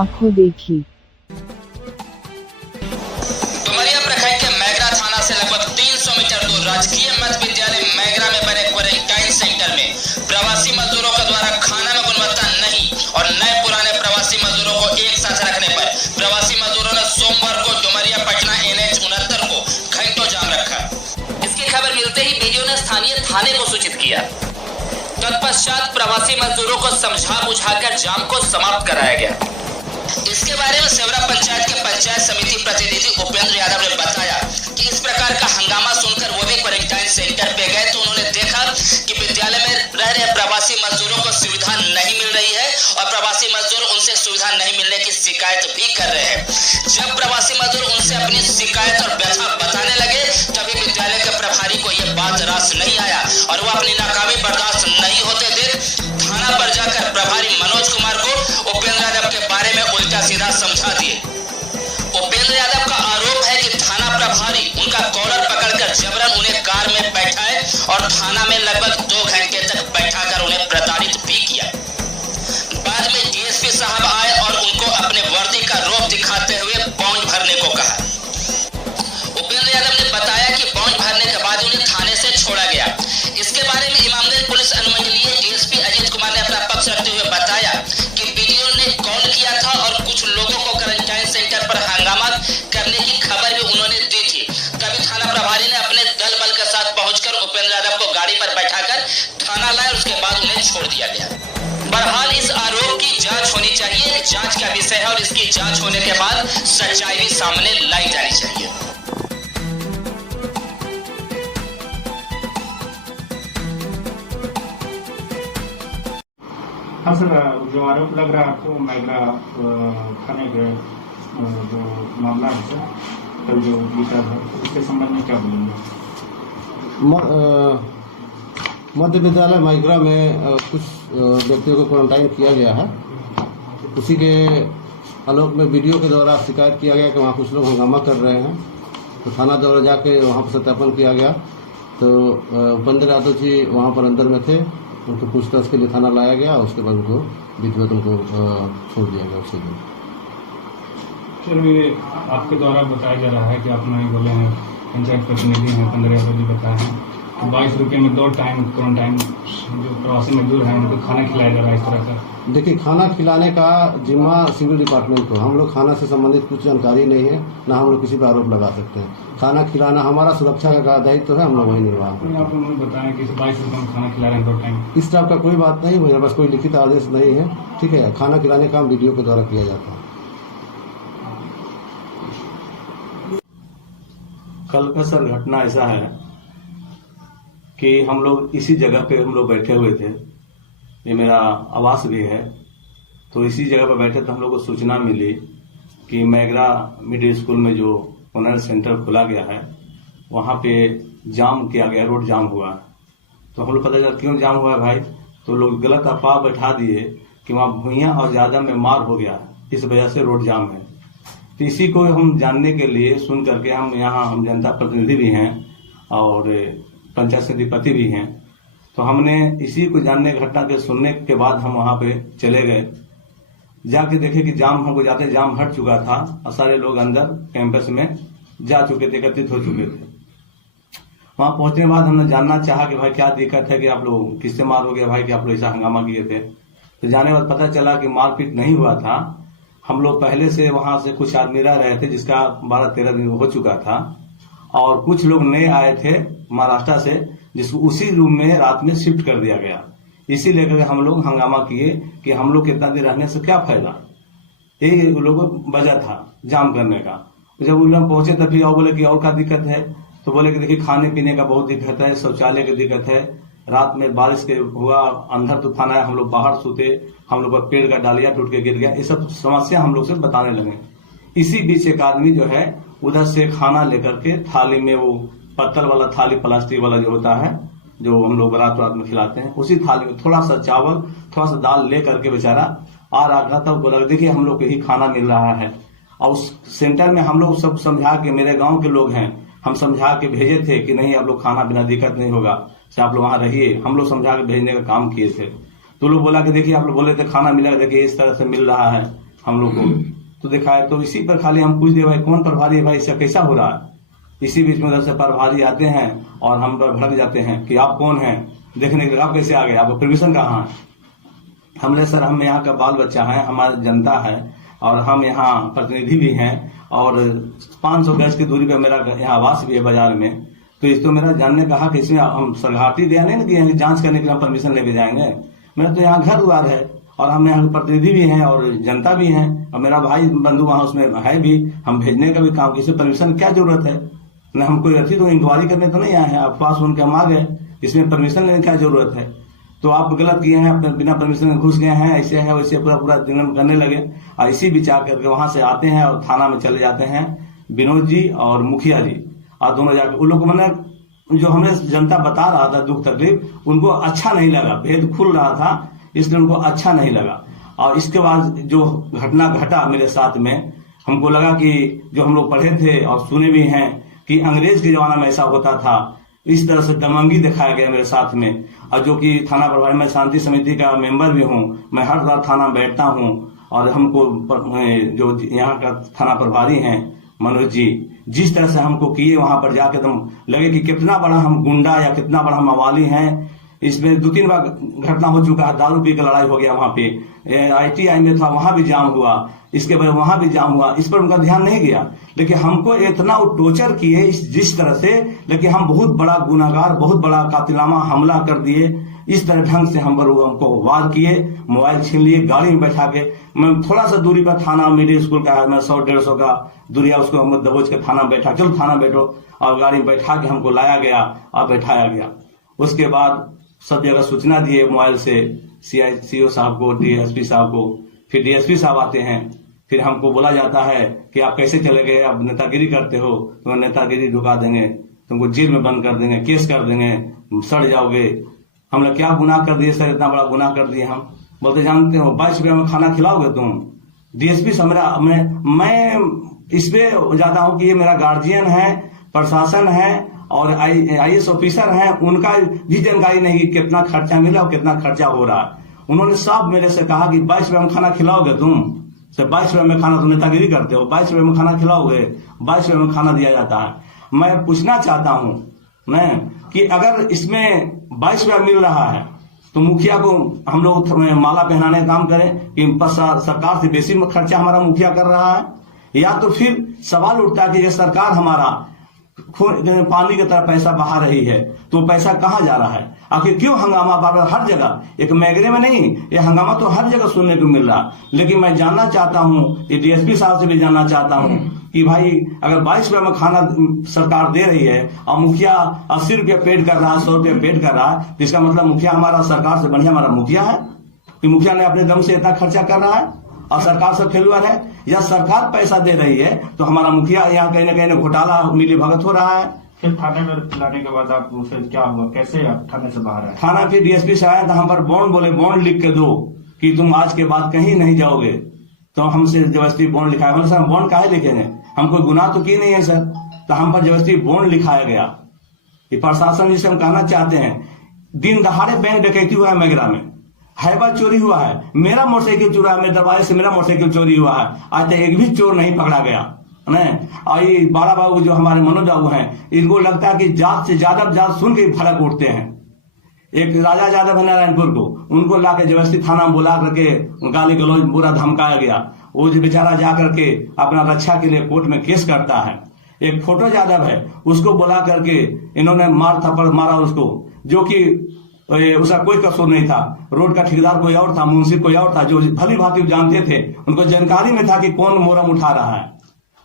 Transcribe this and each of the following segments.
आंखों देखी। डुमरिया प्रखंड के मैगरा थाना से लगभग 300 मीटर दूर राजकीय मध्य विद्यालय मैगरा में बने क्वारंटाइन सेंटर में प्रवासी मजदूरों के द्वारा खाना में गुणवत्ता नहीं और नए पुराने प्रवासी मजदूरों को एक साथ रखने पर प्रवासी मजदूरों ने सोमवार को डुमरिया पटना NH 69 को घंटों जाम रखा। इसकी खबर मिलते ही वीडियो ने स्थानीय थाने को सूचित किया। तत्पश्चात प्रवासी मजदूरों को समझा बुझाकर जाम को समाप्त कराया गया। इसके बारे में सेवरा पंचायत के पंचायत समिति प्रतिनिधि उपेंद्र यादव ने बताया कि इस प्रकार का हंगामा सुनकर वो भी क्वारंटाइन सेंटर पे गए तो उन्होंने देखा कि विद्यालय में रह रहे प्रवासी मजदूरों को सुविधा नहीं मिल रही है और प्रवासी मजदूर उनसे सुविधा नहीं मिलने की शिकायत भी कर रहे हैं। जब प्रवासी मजदूर उनसे अपनी शिकायत और व्यथा बताने लगे तभी विद्यालय के प्रभारी को ये बात रास नहीं आया और वो अपनी नाकामी बर्दाश्त नहीं होते देख थाना पर जाकर प्रभारी मनोज कुमार को उपेंद्र यादव के बारे में उल्टा सीधा समझा दिए। उपेंद्र यादव का आरोप है कि थाना प्रभारी उनका कॉलर पकड़कर जबरन उन्हें कार में बैठाए और थाना में लगभग 2 घंटे तक बैठाकर उन्हें प्रताड़ित भी किया। बाद में DSP साहब आए और उनको अपने वर्दी का रोप दिखाते हुए बॉन्ड भरने को कहा। उपेंद्र यादव ने बताया कि बॉन्ड भरने के बाद उन्हें थाने से छोड़ा गया। इसके बारे में इमामगंज पुलिस अनुमंडलीय DSP अजीत कुमार ने अपना पक्ष रखते हुए बताया कि वीडियो ने कॉल किया था और कुछ लोगों को क्वारंटाइन सेंटर पर हंगामा करने की खबर भी उन्होंने दी थी। तभी थाना प्रभारी ने अपने दल बल के साथ पहुंचकर उपेंद्र यादव को गाड़ी पर बैठाकर थाना लाए। उसके बाद उन्हें छोड़ दिया गया। बहरहाल इस आरोप की जांच होनी चाहिए, जांच का विषय है और इसकी जांच होने के बाद सच्चाई भी सामने लाई जानी चाहिए। हाँ सर, जो आरोप लग रहा है आपको मैगरा थाने के जो मामला है सर, कल जो बीता है उसके संबंध में क्या बोलेंगे? मध्य विद्यालय मैगरा में कुछ व्यक्तियों को क्वारंटाइन किया गया है। उसी के आलोक में वीडियो के द्वारा शिकायत किया गया कि वहाँ कुछ लोग हंगामा कर रहे हैं, तो थाना द्वारा जाके वहाँ पर सत्यापन किया गया। तो उपेंद्र यादव जी वहाँ पर अंदर में थे, उनको पूछताछ के लिए थाना लाया गया। उसके बाद उनको विधिवत उनको छोड़ दिया गया उसी दिन। सर, ये आपके द्वारा बताया जा रहा है कि आप नहीं बोले हैं, पंचायत प्रतिनिधि हैं, 15 यादव जी बताए हैं 22 रुपये में 2 टाइम क्वारंटाइन जो प्रवासी मजदूर हैं उनको खाना खिलाया जा रहा है इस तरह का। देखिए, खाना खिलाने का जिम्मा सिविल डिपार्टमेंट को, हम लोग खाना से संबंधित कुछ जानकारी नहीं है, ना हम लोग किसी पर आरोप लगा सकते हैं। खाना खिलाना हमारा सुरक्षा का दायित्व है, हम लोग वही निर्वाह करते हैं। आप उन्होंने बताया कि 22 रुपये में खाना खिला रहे हैं 2 टाइम। इस तरह का कोई बात नहीं, मेरे पास कोई लिखित आदेश नहीं है। ठीक है, खाना खिलाने का काम वीडियो के द्वारा किया जाता है। कल का सर घटना ऐसा है कि हम लोग इसी जगह पे हम लोग बैठे हुए थे, ये मेरा आवास भी है, तो इसी जगह पर बैठे तो हम लोग को सूचना मिली कि मैगरा मिडिल स्कूल में जो ऑनर सेंटर खोला गया है वहाँ पे जाम किया गया, रोड जाम हुआ। तो हम लोग पता चला क्यों जाम हुआ है भाई, तो लोग गलत अफवाह बैठा दिए कि वहाँ भुइयाँ और ज्यादा में मार हो गया, इस वजह से रोड जाम है। तो इसी को हम जानने के लिए सुन करके हम यहाँ हम जनता प्रतिनिधि भी हैं और पंचायत समिति भी हैं, तो हमने इसी को जानने घटना के सुनने के बाद हम वहाँ पे चले गए। जाके देखे कि जाम हमको जाते जाम हट चुका था और सारे लोग अंदर कैंपस में जा चुके थे, एकत्रित हो चुके थे। वहाँ पहुंचने के बाद हमने जानना चाहा कि भाई क्या दिक्कत है, कि आप लोग किससे मार हो गया भाई, कि आप लोग ऐसा हंगामा किए थे। तो जाने बाद पता चला कि मारपीट नहीं हुआ था, हम लोग पहले से वहां से कुछ आदमी रह रहे थे जिसका 12-13 दिन हो चुका था और कुछ लोग नए आए थे महाराष्ट्र से जिसको उसी रूम में रात में शिफ्ट कर दिया गया। इसी लेकर हम लोग हंगामा किए कि हम लोग कितना दिन रहने से क्या फायदा, यही लोगों वजह था जाम करने का। जब उन लोग पहुंचे तभी और बोले कि और क्या दिक्कत है, तो बोले कि देखिए खाने पीने का बहुत दिक्कत है, शौचालय की दिक्कत है, रात में बारिश के हुआ, अंधर तूफान आया, हम लोग बाहर सोते, हम लोग का पेड़ का डालिया टूट के गिर गया, ये सब समस्या हम लोग से बताने लगे। इसी बीच एक आदमी जो है उधर से खाना लेकर के थाली में, वो पत्तल वाला थाली प्लास्टिक वाला जो होता है जो हम लोग बारात वारात में खिलाते हैं, उसी थाली में थोड़ा सा चावल थोड़ा सा दाल ले करके बेचारा आ रहा था। बोला देखिए हम लोग को यही खाना मिल रहा है। और उस सेंटर में हम लोग सब समझा के, मेरे गांव के लोग हैं, हम समझा के भेजे थे कि नहीं आप लोग खाना बिना दिक्कत नहीं होगा, आप लोग वहां रहिए, हम लोग समझा के भेजने का काम किए थे। तो लोग बोला कि देखिए आप लोग बोले थे खाना मिलेगा, देखिए इस तरह से मिल रहा है, हम लोग को तो दिखाए। तो इसी पर खाली हम पूछ दिए भाई कौन प्रभारी है, भाई इसका कैसा हो रहा है। इसी बीच में उधर से प्रभारी आते हैं और हम पर भड़क जाते हैं कि आप कौन हैं, देखने के लिए आप कैसे आ गए, आपको परमिशन कहाँ है। हमने सर हम यहाँ का बाल बच्चा है, हमारी जनता है और हम यहाँ प्रतिनिधि भी हैं और 500 गज की दूरी पर मेरा यहाँ आवास भी है बाजार में। तो इस तो मेरा जानने कहा कि इसमें हम सरघाटी दिया नहीं ना कि जांच करने के लिए हम परमिशन लेके जाएंगे। मेरा तो यहाँ घर द्वार है और हम यहाँ प्रतिनिधि भी हैं और जनता भी हैं और मेरा भाई बंधु वहाँ उसमें है भी, हम भेजने का भी काम, किसी परमिशन क्या जरूरत है न। हम कोई अथी तो इंक्वायरी करने तो नहीं आए हैं, आप पास उनके हम आ गए, इसमें परमिशन लेने की क्या जरूरत है। तो आप गलत किए हैं, बिना परमिशन घुस गए हैं, ऐसे है वैसे पूरा दिन करने लगे। और इसी विचार करके वहां से आते हैं और थाना में चले जाते हैं विनोद जी और मुखिया जी, और दोनों जाकर उन लोग मैंने जो हमें जनता बता रहा था दुख तकलीफ, उनको अच्छा नहीं लगा, भेद खुल रहा था इसलिए उनको अच्छा नहीं लगा। और इसके बाद जो घटना घटा मेरे साथ में, हमको लगा कि जो हम लोग पढ़े थे और सुने भी हैं कि अंग्रेज के जमाना में ऐसा होता था, इस तरह से दमंगी दिखाया गया मेरे साथ में। और जो कि थाना प्रभारी, मैं शांति समिति का मेंबर भी हूँ, मैं हर बार थाना में बैठता हूँ और हमको जो यहाँ का थाना प्रभारी हैं मनोज जी, जिस तरह से हमको किए वहां पर जाके एकदम लगे कि कितना बड़ा हम गुंडा या कितना बड़ा हम मवाली हैं। इसमें 2-3 बार घटना हो चुका है, दारू पी के लड़ाई हो गया वहां पे, ITI में था वहां भी जाम हुआ, इसके बाद वहां भी जाम हुआ, इस पर उनका ध्यान नहीं गया। लेकिन हमको इतना टोर्चर किए जिस तरह से, लेकिन हम बहुत बड़ा गुनाहगार, बहुत बड़ा कातिलाना हमला कर दिए। इस तरह ढंग से हमको वार किए, मोबाइल छीन लिए, गाड़ी में बैठा के, मैं थोड़ा सा दूरी पर थाना मिडिल स्कूल का है, मैं 100-150 का दूरिया, उसको हमको दबोच के थाना में बैठा, चलो थाना बैठो, और गाड़ी में बैठा के हमको लाया गया और बैठाया गया। उसके बाद सब जगह सूचना दिए मोबाइल से, CO साहब को, DSP साहब को, फिर DSP साहब आते हैं, फिर हमको बोला जाता है कि आप कैसे चले गए, आप नेतागिरी करते हो, तो नेतागिरी ढुका देंगे, तुमको जेल में बंद कर देंगे, केस कर देंगे, सड़ जाओगे। हम लोग क्या गुनाह कर दिए सर, इतना बड़ा गुनाह कर दिए हम। बोलते जानते हो 22 रुपये में खाना खिलाओगे तुम। DSP से मैं इस पे जाता हूँ कि ये मेरा गार्जियन है, प्रशासन है और IAS ऑफिसर हैं, उनका भी जानकारी नहीं कि कितना खर्चा मिला और कितना खर्चा हो रहा है। उन्होंने साफ मेरे से कहा कि 22 रुपये में खाना खिलाओगे तुम, सर 22 रुपये में खाना, तुम नेतागिरी करते हो, 22 रुपये में खाना खिलाओगे, 22 रुपये में खाना दिया जाता है। मैं पूछना चाहता हूँ मैं कि अगर इसमें 22 रुपया मिल रहा है तो मुखिया को हम लोग माला पहनाने का काम करें कि सरकार से बेसी खर्चा हमारा मुखिया कर रहा है, या तो फिर सवाल उठता है कि ये सरकार हमारा पानी की तरह पैसा बहा रही है, तो पैसा कहाँ जा रहा है, आखिर क्यों हंगामा बार बार हर जगह, एक मैगरे में नहीं, ये हंगामा तो हर जगह सुनने को मिल रहा। लेकिन मैं जानना चाहता हूँ, ये DSP साहब से भी जानना चाहता हूँ कि भाई अगर 22 रुपये में खाना सरकार दे रही है और मुखिया 80 रुपये पेड कर रहा है, 100 रुपये पेड कर रहा है, तो इसका मतलब मुखिया हमारा सरकार से बढ़िया हमारा मुखिया है कि मुखिया ने अपने दम से इतना खर्चा कर रहा है और सरकार से फेलुअर है, या सरकार पैसा दे रही है तो हमारा मुखिया यहाँ कहीं ना कहीं घोटाला मिली भगत हो रहा है। फिर थाने में लाने के बाद आप फिर क्या हुआ, कैसे आप थाने से बाहर आए? थाना फिर DSP से आया था, हम पर बॉन्ड बोले, बॉन्ड लिख के दो कि तुम आज के बाद कहीं नहीं जाओगे। तो हमसे जबरदस्ती बॉन्ड लिखाया। बोले सर बॉन्ड काहे लिखेंगे, हम कोई गुनाह तो की नहीं है सर। तो हम पर जबरदस्ती बॉन्ड लिखाया गया। ये प्रशासन जिसे हम कहना चाहते हैं, दिन दहाड़े बैंक डकैती हुआ है मैगरा में, हैबा चोरी हुआ है, मेरा मोटरसाइकिल चुरा है, मेरे दरवाजे से मेरा मोटरसाइकिल चोरी हुआ है, आज तक एक भी चोर नहीं पकड़ा गया। और ये बड़ा बाबू जो हमारे मनोज बाबू हैं, इनको लगता है कि जात से ज्यादा जात सुन के भड़क उठते हैं। एक राजा यादव है नारायणपुर को, उनको लाके जबरदस्ती थाना में बुला करके गाली गलौज पूरा धमकाया गया। वो जो बेचारा जा करके अपना रक्षा के लिए कोर्ट में केस करता है। एक फोटो यादव है, उसको बुला करके इन्होंने मार थप्पड़ मारा उसको, जो कि उसका कोई कसूर नहीं था। रोड का ठेकेदार कोई और था, मुंशी कोई और था, जो भली भांति जानते थे, उनको जानकारी में था कि कौन मोरम उठा रहा है,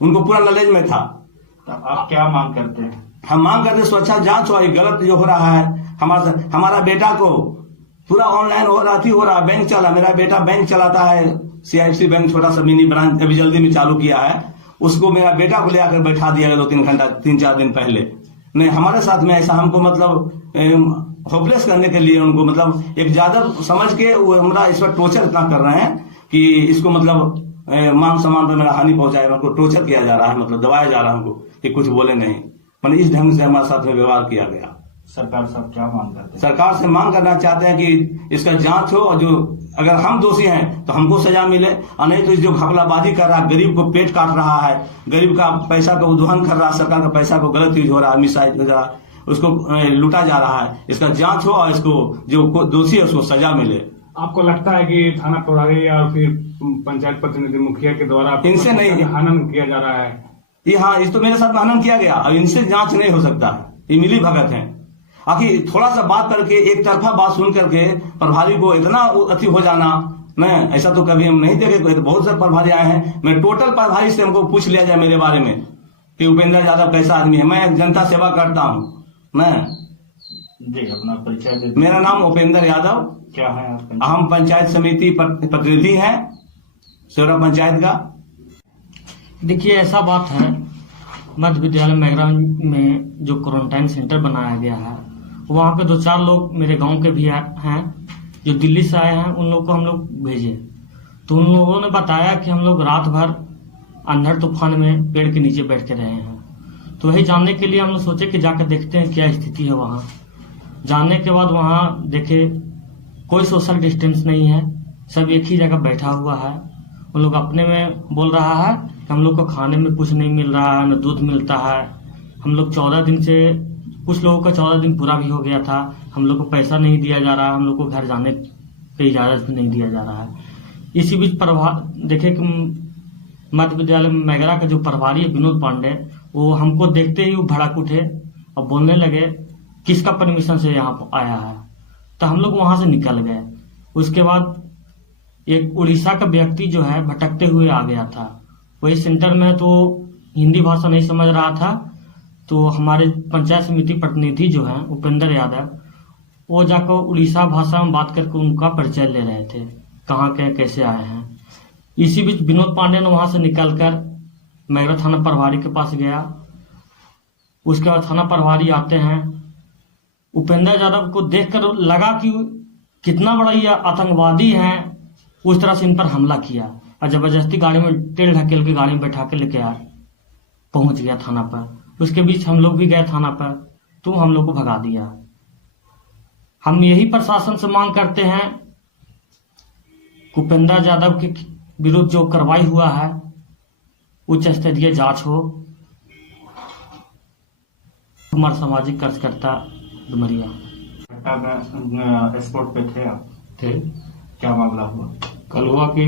उनको पूरा नॉलेज में था। तो आप क्या मांग करते हैं? हम मांग करते स्वच्छता जांच हो, गलत जो हो रहा है। हमारा बेटा को पूरा ऑनलाइन हो रहा, बैंक चला, मेरा बेटा बैंक चलाता है, CIFC बैंक छोटा सा मिनी ब्रांच अभी जल्दी में चालू किया है, उसको मेरा बेटा को ले आकर बैठा दिया 2-3 घंटा 3-4 दिन पहले। नहीं हमारे साथ में ऐसा, हमको मतलब होपलेस करने के लिए उनको मतलब एक ज्यादा समझ के वो हमारा इस पर टॉर्चर इतना कर रहे हैं कि इसको मतलब मान सम्मान पर मेरा हानि पहुंचाए, उनको टॉर्चर किया जा रहा है, मतलब दबाया जा रहा है हमको कि कुछ बोले नहीं। मैंने इस ढंग से हमारे साथ में व्यवहार किया गया। सरकार से आप क्या मांग करते हैं? सरकार से मांग करना चाहते हैं कि इसका जांच हो और जो अगर हम दोषी हैं तो हमको सजा मिले, और नहीं तो जो घपलाबाजी कर रहा है, गरीब को पेट काट रहा है, गरीब का पैसा का उद्वहन कर रहा है, सरकार का पैसा को गलत यूज हो रहा है, मिसयूज हो रहा है, उसको लूटा जा रहा है, इसका जांच हो और इसको जो दोषी है उसको सजा मिले। आपको लगता है कि थाना प्रभारी या फिर पंचायत प्रतिनिधि मुखिया के द्वारा इनसे नहीं हनन किया जा रहा है? ये हाँ, इस तो मेरे साथ हनन किया गया और इनसे जांच नहीं हो सकता, ये मिली भगत है। आखिर थोड़ा सा बात करके एक तरफा बात सुन करके प्रभारी को इतना अति हो जाना, मैं ऐसा तो कभी हम नहीं देखे। बहुत सारे प्रभारी आए हैं, मैं टोटल प्रभारी से हमको पूछ लिया जाए मेरे बारे में कि उपेंद्र यादव कैसा आदमी है। मैं जनता सेवा करता हूँ। मैं जी अपना परिचय दे। मेरा नाम उपेंद्र यादव। क्या है आप? हम पंचायत समिति प्रतिनिधि हैं सोरा पंचायत का। देखिए ऐसा बात है, मध्य विद्यालय मैगरा में जो क्वारंटाइन सेंटर बनाया गया है, वहाँ पे 2-4 लोग मेरे गांव के भी हैं जो दिल्ली से आए हैं। उन लोगों को हम लोग भेजे तो उन लोगों ने बताया कि हम लोग रात भर अंधड़ तूफान में पेड़ के नीचे बैठ के रहे हैं। तो वही जानने के लिए हम लोग सोचे कि जाकर देखते हैं क्या स्थिति है वहाँ। जानने के बाद वहाँ देखे कोई सोशल डिस्टेंस नहीं है, सब एक ही जगह बैठा हुआ है। उन लोग अपने में बोल रहा है कि हम लोग को खाने में कुछ नहीं मिल रहा है, न दूध मिलता है। हम लोग 14 दिन से, कुछ लोगों का 14 दिन पूरा भी हो गया था, हम लोग को पैसा नहीं दिया जा रहा है, हम लोग को घर जाने की इजाजत भी नहीं दिया जा रहा है। इसी बीच देखे कि मध्य विद्यालय मैगरा का जो प्रभारी है विनोद पांडे, वो हमको देखते ही वो भड़क उठे और बोलने लगे किसका परमिशन से यहाँ आया है। तो हम लोग वहां से निकल गए। उसके बाद एक उड़ीसा का व्यक्ति जो है भटकते हुए आ गया था, वही सेंटर में, तो हिंदी भाषा नहीं समझ रहा था। तो हमारे पंचायत समिति प्रतिनिधि जो है उपेंद्र यादव, वो जाकर उड़ीसा भाषा में बात करके उनका परिचय ले रहे थे, कहाँ के कैसे आए हैं। इसी बीच विनोद पांडे ने वहां से निकलकर मैगरा थाना प्रभारी के पास गया। उसके बाद थाना प्रभारी आते हैं, उपेंद्र यादव को देखकर लगा कि कितना बड़ा ये आतंकवादी है, उस तरह से इन पर हमला किया और जबरदस्ती गाड़ी में टेल ढकेल के गाड़ी में बैठा के लेके आया, पहुंच गया थाना पर। उसके बीच हम लोग भी गए थाना पर, तो हम लोग को भगा दिया। हम यही प्रशासन से मांग करते हैं उपेंद्र यादव के विरुद्ध जो कार्रवाई हुआ है उच्च स्तरीय जांच हो। हमारे सामाजिक कार्यकर्ता डुमरिया। स्पोर्ट पे थे आप? थे। क्या मामला हुआ? कल हुआ कि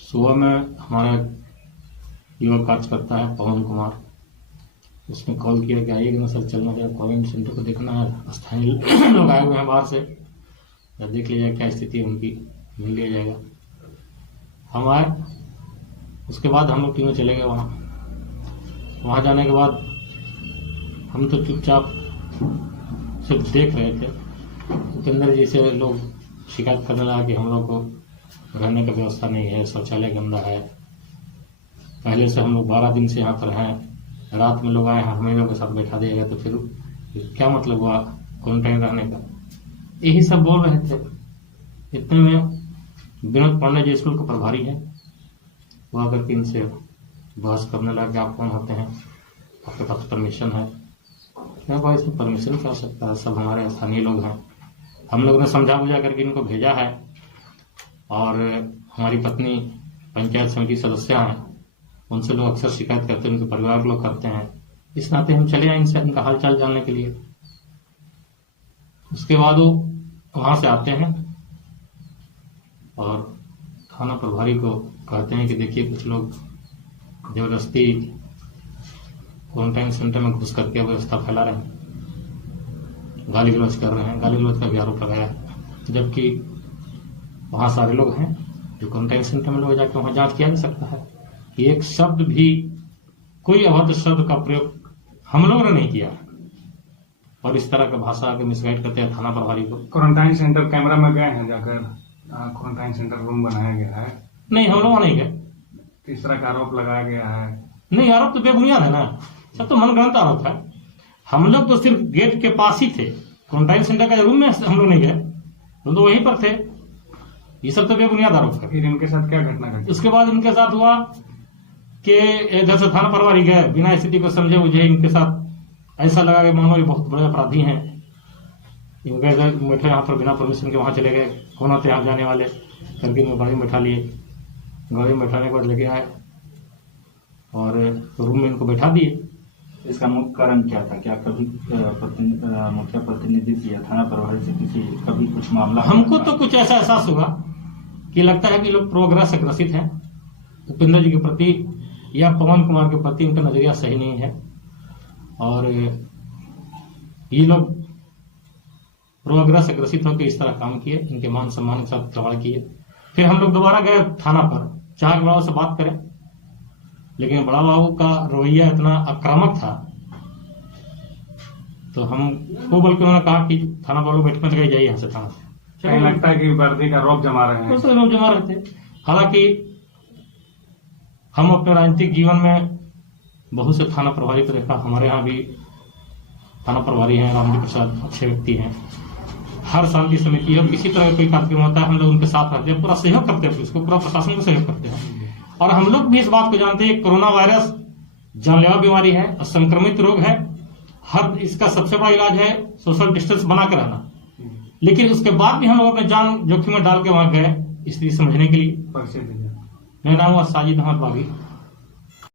सुबह में हमारा युवा कार्यकर्ता है पवन कुमार, उसने कॉल किया कि आइएगा ना सर, चलना जरा क्वारंटाइन सेंटर को देखना है, स्थानीय लोग आए हुए हैं बाहर से, देख लिया जाए क्या स्थिति है उनकी, मिल लिया जाएगा। हम आए, उसके बाद हम लोग टीमें चले गए वहाँ जाने के बाद हम तो चुपचाप सिर्फ देख रहे थे। उपेंद्र जी से लोग शिकायत करने लगा कि हम लोग को रहने का व्यवस्था नहीं है, शौचालय गंदा है। पहले से हम लोग 12 दिन से यहाँ पर हैं, रात में लोग आए हैं, हमें लोगों के साथ बैठा दिया गया, तो फिर क्या मतलब हुआ क्वारंटाइन रहने का, यही सब बोल रहे थे। इतने में विनोद पांडे जी स्कूल के प्रभारी है, वो आकर के इनसे बहस करने लगा कि आप कौन होते हैं, आपके पास परमिशन है? मैं भाई इसमें परमिशन क्या हो सकता है, सब हमारे स्थानीय लोग हैं। हम लोगों ने समझा बुझा करके इनको भेजा है, और हमारी पत्नी पंचायत समिति सदस्य हैं, उनसे लोग अक्सर शिकायत करते हैं, उनके परिवार के लोग करते हैं। इस नाते हम चले आए इनसे इनका हाल चाल जानने के लिए। उसके बाद वो वहां से आते हैं और थाना प्रभारी को कहते हैं कि देखिए कुछ लोग जबरदस्ती क्वारंटाइन सेंटर में घुस करके व्यवस्था फैला रहे हैं, गाली गलौज कर रहे हैं, गाली गलौज का भी आरोप लगाया है। जबकि वहाँ सारे लोग हैं जो क्वारंटाइन सेंटर में लोग जाकर वहाँ जांच किया जा सकता है। एक शब्द भी, कोई अभद्र शब्द का प्रयोग हम लोगों ने नहीं किया, और इस तरह का भाषा के मिसगाइड करते हैं थाना प्रभारी को। क्वारंटाइन सेंटर कैमरा में गए हैं जाकर, क्वारंटाइन सेंटर रूम बनाया गया है? नहीं, हम लोग नहीं गए। इस तरह का आरोप लगाया गया है? नहीं, आरोप तो बेबुनियाद है ना, सब तो मनगढ़ंत आरोप है। हम लोग तो सिर्फ गेट के पास ही थे, क्वारंटाइन सेंटर का रूम में हम लोग नहीं गए, हम तो वहीं पर थे। ये सब तो बेबुनियाद आरोप है। फिर इनके साथ क्या घटना घटी? उसके बाद इनके साथ हुआ कि इधर से थाना प्रभारी गए, बिना स्थिति को समझे मुझे इनके साथ ऐसा लगा कि मानो ये बहुत बड़े अपराधी हैं, इनके बैठे यहाँ पर बिना परमिशन के वहाँ चले गए, कौन होते यहाँ जाने वाले करके इनको गाड़ी में बैठा लिए। गाड़ी में बैठाने के बाद लेके आए और रूम में इनको बैठा दिए। इसका मुख्य कारण क्या था? क्या कभी मुखिया प्रतिनिधि से या थाना प्रभारी से किसी कभी कुछ मामला? हमको तो कुछ ऐसा एहसास हुआ कि लगता है कि लोग प्रोग्रेस से ग्रसित हैं, उपेंद्र जी के प्रति या पवन कुमार के प्रति इनका नजरिया सही नहीं है और ये लोग प्रोग्रेस से ग्रसित होकर इस तरह काम किए, इनके मान सम्मान के साथ खिलवाड़ किए। फिर हम लोग दोबारा गए थाना पर, चार बड़ाओं से बात करें, लेकिन बड़ा बाबू का रवैया इतना आक्रामक था तो हमको बल्कि उन्होंने कहा कि थाना वालों बैठ में जाइए यहाँ से थाना से। कहीं लगता है कि वर्दी का रौब जमा रहे हैं। तो लोग जमा रहे थे। हालांकि हम अपने राजनीतिक जीवन में बहुत से थाना प्रभारी को देखा, हमारे यहाँ भी थाना प्रभारी हैं रामजी प्रसाद, अच्छे व्यक्ति हैं। हर साल की समिति है, किसी तरह का कोई कार्यक्रम होता है हम लोग उनके साथ रहते हैं, पूरा सहयोग करते हैं, पुलिस को पूरा प्रशासन को सहयोग करते हैं। और हम लोग भी इस बात को जानते हैं कोरोना वायरस जानलेवा बीमारी है और संक्रमित रोग है। हर इसका सबसे बड़ा इलाज है सोशल डिस्टेंस बना कर रहना, लेकिन उसके बाद भी हम लोग अपने जान जोखिम में डाल के वहां गए स्थिति समझने के लिए। मेरा नाम हुआ साजिद अहमद बागी।